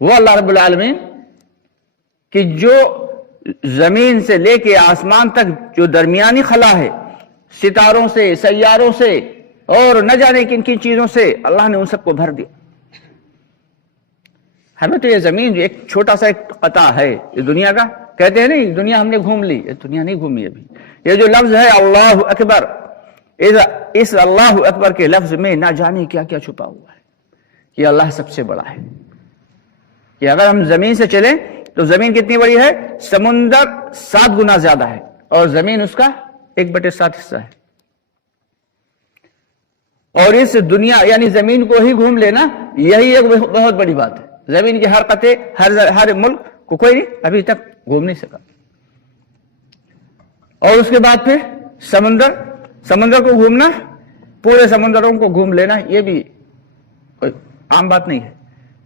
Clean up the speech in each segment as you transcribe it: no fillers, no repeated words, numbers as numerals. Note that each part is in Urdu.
وہ اللہ رب العالمین کہ جو زمین سے لے کے آسمان تک جو درمیانی خلا ہے، ستاروں سے، سیاروں سے اور نہ جانے کن کن چیزوں سے، اللہ نے ان سب کو بھر دیا۔ ہمیں تو یہ زمین جو ایک چھوٹا سا ایک قطع ہے یہ دنیا کا، کہتے ہیں نہیں دنیا ہم نے گھوم لی، یہ دنیا نہیں گھومی ابھی۔ یہ جو لفظ ہے اللہ اکبر، اس اللہ اکبر کے لفظ میں نہ جانے کیا کیا چھپا ہوا ہے۔ یہ اللہ سب سے بڑا ہے کہ اگر ہم زمین سے چلیں تو زمین کتنی بڑی ہے؟ سمندر 7 گنا زیادہ ہے اور زمین اس کا 1/7 حصہ ہے۔ اور اس دنیا یعنی زمین کو ہی گھوم لینا یہی ایک بہت بڑی بات ہے۔ زمین کے ہر قطعے، ہر ملک کو کوئی ابھی تک گھوم نہیں سکا۔ اور اس کے بعد پھر سمندر کو گھومنا، پورے سمندروں کو گھوم لینا، یہ بھی کوئی عام بات نہیں ہے۔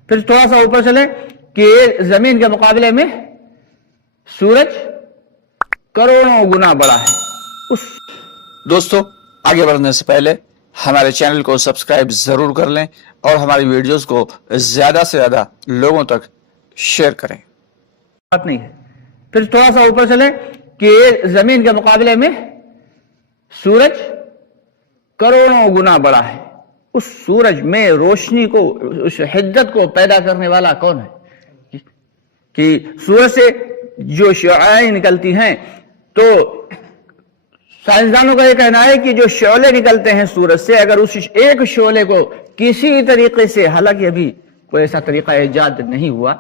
پھر تھوڑا سا اوپر چلیں کہ زمین کے مقابلے میں سورج کروڑوں گنا بڑا ہے۔ دوستو آگے بڑھنے سے پہلے ہمارے چینل کو سبسکرائب ضرور کر لیں اور ہماری ویڈیوز کو زیادہ سے زیادہ لوگوں تک شیئر کریں۔ بات نہیں ہے۔ پھر تھوڑا سا اوپر چلیں کہ زمین کے مقابلے میں سورج کروڑوں گنا بڑا ہے۔ اس سورج میں روشنی کو، اس حدت کو پیدا کرنے والا کون ہے؟ کہ سورج سے جو شعاعیں نکلتی ہیں، تو سائنسدانوں کا یہ کہنا ہے کہ جو شعلے نکلتے ہیں سورج سے، اگر اس ایک شعلے کو کسی طریقے سے، حالانکہ ابھی کوئی ایسا طریقہ ایجاد نہیں ہوا،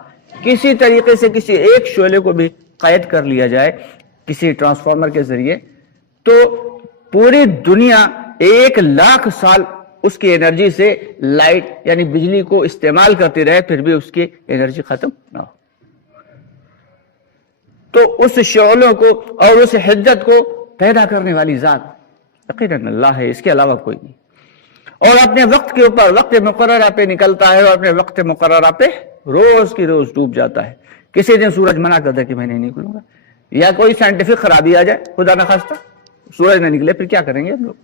کسی طریقے سے کسی ایک شعلے کو بھی قید کر لیا جائے کسی ٹرانسفارمر کے ذریعے، تو پوری دنیا 1,00,000 سال اس کی انرجی سے لائٹ یعنی بجلی کو استعمال کرتی رہے، پھر بھی اس کی انرجی ختم نہ ہو۔ تو اس شعلوں کو اور اس حدت کو پیدا کرنے والی ذات یقیناً اللہ ہے، اس کے علاوہ کوئی نہیں۔ اور اپنے وقت کے اوپر وقت مقررہ پہ نکلتا ہے اور اپنے وقت مقررہ پہ روز کی روز ڈوب جاتا ہے۔ کسی دن سورج منع کرتا ہے کہ میں نہیں نکلوں گا، یا کوئی سائنٹیفک خرابی آ جائے، خدا نخواستہ سورج نہ نکلے، پھر کیا کریں گے ہم لوگ؟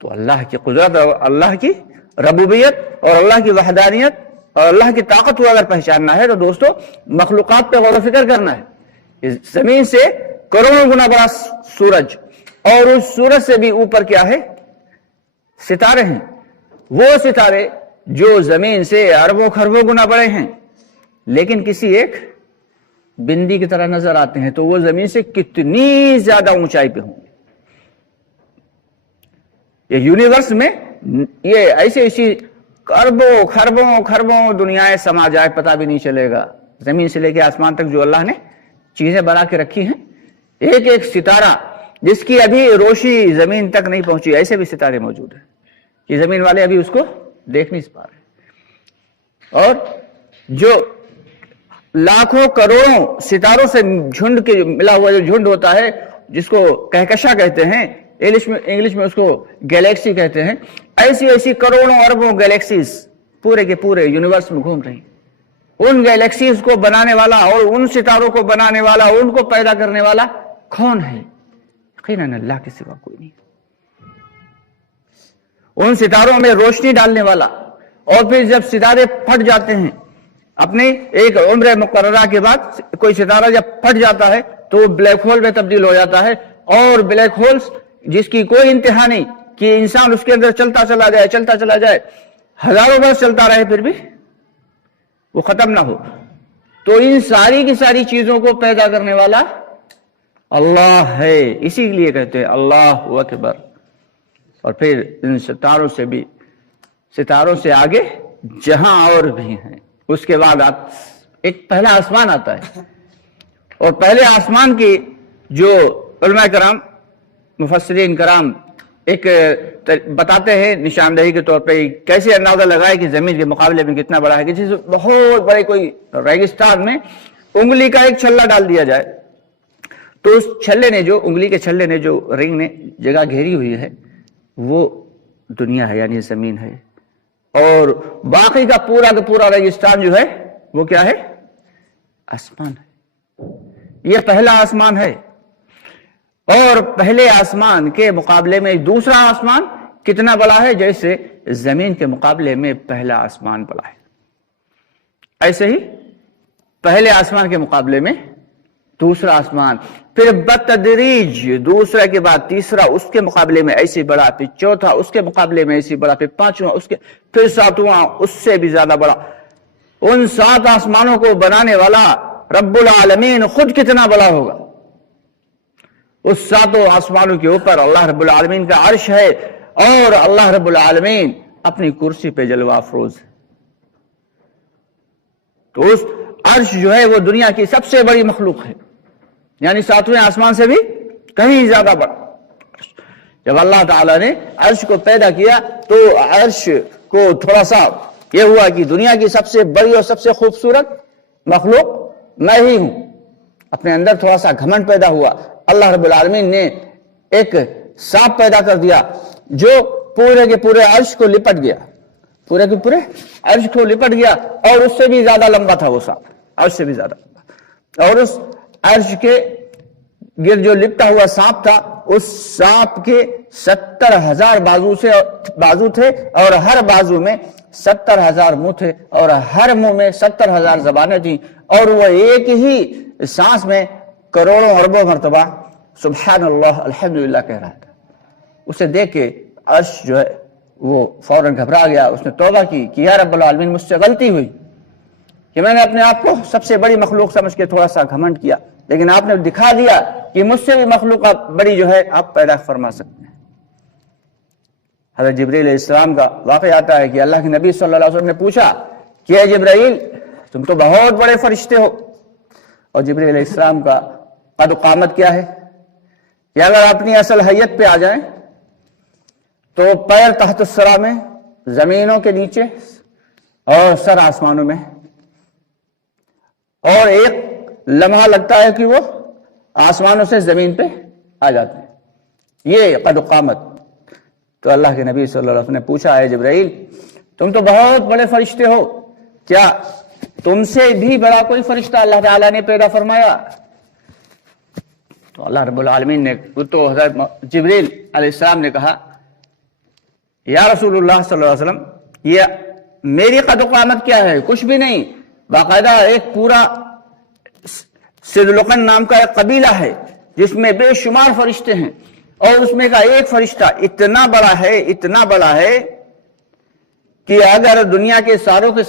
تو اللہ کی قدرت اور اللہ کی ربوبیت اور اللہ کی وحدانیت اور اللہ کی طاقت کو اگر پہچاننا ہے تو دوستو مخلوقات پہ غور و فکر کرنا ہے۔ زمین سے کروڑوں گنا بڑا سورج، اور اس سورج سے بھی اوپر کیا ہے؟ ستارے ہیں۔ وہ ستارے جو زمین سے اربوں خربوں گنا بڑے ہیں، لیکن کسی ایک بندی کی طرح نظر آتے ہیں، تو وہ زمین سے کتنی زیادہ اونچائی پہ ہوں گے۔ یہ یونیورس میں یہ ایسی اربوں خربوں دنیایں سما جائے، پتہ بھی نہیں چلے گا۔ زمین سے لے کے آسمان تک جو اللہ نے چیزیں بنا کے رکھی ہیں، ایک ایک ستارہ جس کی ابھی روشنی زمین تک نہیں پہنچی، ایسے بھی ستارے موجود ہیں کہ زمین والے ابھی اس کو دیکھ نہیں پا رہے۔ اور جو لاکھوں کروڑوں ستاروں سے جھنڈ کے ملا ہوا جو جھنڈ ہوتا ہے، جس کو کہکشاں کہتے ہیں، انگلش میں اس کو گیلیکسی کہتے ہیں، ایسی کروڑوں اربوں گیلیکسیز پورے کے پورے یونیورس میں گھوم رہی ہیں۔ ان گیلیکسیز کو بنانے والا اور ان ستاروں کو بنانے والا، ان کو پیدا کرنے والا کون ہے؟ یقیناً اللہ کے سوا کوئی نہیں۔ ان ستاروں میں روشنی ڈالنے والا، اور پھر جب ستارے پھٹ جاتے ہیں اپنی ایک عمر مقررہ کے بعد، کوئی ستارہ جب پھٹ جاتا ہے تو وہ بلیک ہول میں تبدیل ہو جاتا ہے، اور بلیک ہولز جس کی کوئی انتہا نہیں کہ انسان اس کے اندر چلتا چلا جائے، ہزاروں برس چلتا رہے پھر بھی وہ ختم نہ ہو۔ تو ان ساری کی ساری چیزوں کو پیدا کرنے والا اللہ ہے، اسی لیے کہتے ہیں اللہ اکبر۔ اور پھر ان ستاروں سے آگے جہاں اور بھی ہیں۔ اس کے بعد ایک پہلا آسمان آتا ہے، اور پہلے آسمان کی جو علماء کرام، مفسرین کرام ایک بتاتے ہیں نشاندہی کے طور پہ، کیسے اندازہ لگائے کہ زمین کے مقابلے میں کتنا بڑا ہے۔ کسی بہت بڑے کوئی ریگستان میں انگلی کا ایک چھلا ڈال دیا جائے، تو اس چھلے نے انگلی کے چھلے نے جو رنگ نے جگہ گھیری ہوئی ہے، وہ دنیا ہے، یعنی زمین ہے۔ اور باقی کا پورا ریگستان جو ہے وہ کیا ہے؟ آسمان ہے۔ یہ پہلا آسمان ہے، اور پہلے آسمان کے مقابلے میں دوسرا آسمان کتنا بڑا ہے؟ جیسے زمین کے مقابلے میں پہلا آسمان بڑا ہے، ایسے ہی پہلے آسمان کے مقابلے میں دوسرا آسمان، پھر بتدریج دوسرا کے بعد تیسرا اس کے مقابلے میں ایسے بڑا، پھر چوتھا اس کے مقابلے میں ایسے بڑا، پھر پانچواں اس کے، پھر ساتواں اس سے بھی زیادہ بڑا۔ ان 7 آسمانوں کو بنانے والا رب العالمین خود کتنا بڑا ہوگا؟ اس 7 آسمانوں کے اوپر اللہ رب العالمین کا عرش ہے، اور اللہ رب العالمین اپنی کرسی پہ جلوہ افروز ہے۔ تو اس عرش جو ہے وہ دنیا کی سب سے بڑی مخلوق ہے، یعنی 7ویں آسمان سے بھی کہیں زیادہ بڑا۔ جب اللہ تعالیٰ نے عرش کو پیدا کیا تو عرش کو تھوڑا سا یہ ہوا کہ دنیا کی سب سے بڑی اور سب سے خوبصورت مخلوق میں ہی ہوں، اپنے اندر تھوڑا سا گھمنڈ پیدا ہوا۔ اللہ رب العالمین نے ایک سانپ پیدا کر دیا جو پورے کے پورے عرش کو لپٹ گیا، پورے کے پورے عرش کو لپٹ گیا، اور اس سے بھی زیادہ لمبا تھا وہ سانپ، عرش سے بھی زیادہ لمبا۔ اور اس عرش کے گرد جو لپٹا ہوا سانپ تھا، اس سانپ کے 70,000 بازو تھے، اور ہر بازو میں 70,000 منہ تھے، اور ہر منہ میں 70,000 زبانیں تھیں، اور وہ ایک ہی سانس میں کروڑوں اربوں مرتبہ سبحان اللہ الحمدللہ کہہ رہا تھا۔ اسے دیکھ کے عرش جو ہے وہ فوراً گھبرا گیا، اس نے توبہ کی کہ یا رب العالمین مجھ سے غلطی ہوئی کہ میں نے اپنے آپ کو سب سے بڑی مخلوق سمجھ کے تھوڑا سا گھمنڈ کیا، لیکن آپ نے دکھا دیا کہ مجھ سے بھی مخلوق بڑی جو ہے آپ پیدا فرما سکتے ہیں۔ حضرت جبرائیل علیہ السلام کا واقعہ آتا ہے کہ اللہ کے نبی صلی اللہ علیہ وسلم نے پوچھا کہ اے جبرائیل تم تو بہت بڑے فرشتے ہو، اور جبرائیل علیہ السلام کا قد و قامت کیا ہے کہ اگر اپنی اصل حیت پہ آ جائیں تو پیر تحت الثری میں، زمینوں کے نیچے، اور سر آسمانوں میں، اور ایک لمحہ لگتا ہے کہ وہ آسمانوں سے زمین پہ آ جاتے ہیں، یہ قد و قامت۔ تو اللہ کے نبی صلی اللہ علیہ وسلم نے پوچھا اے جبرائیل تم تو بہت بڑے فرشتے ہو، کیا تم سے بھی بڑا کوئی فرشتہ اللہ تعالیٰ نے پیدا فرمایا؟ تو اللہ رب العالمین نے تو حضرت جبرائیل علیہ السلام نے کہا یا رسول اللہ صلی اللہ علیہ وسلم یہ میری قد و قامت کیا ہے؟ کچھ بھی نہیں، باقاعدہ ایک پورا سدلقن نام کا ایک قبیلہ ہے جس میں بے شمار فرشتے ہیں، اور اس میں کا ایک فرشتہ اتنا بڑا ہے کہ اگر دنیا کے ساتوں کے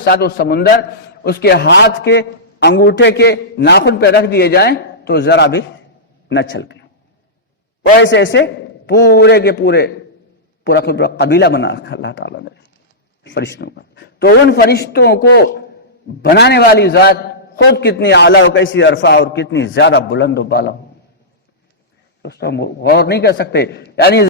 ساتوں سمندر اس کے ہاتھ کے انگوٹھے کے ناخن پہ رکھ دیے جائیں تو ذرا بھی نہ چھلکے۔ وہ ایسے پورے کے پورا قبیلہ بنا رکھا اللہ تعالیٰ نے فرشتوں کا۔ تو ان فرشتوں کو بنانے والی ذات خود کتنی اعلیٰ اور کیسی عرفہ اور کتنی زیادہ بلند و بالا ہو، اس کو ہم غور نہیں کر سکتے۔ یعنی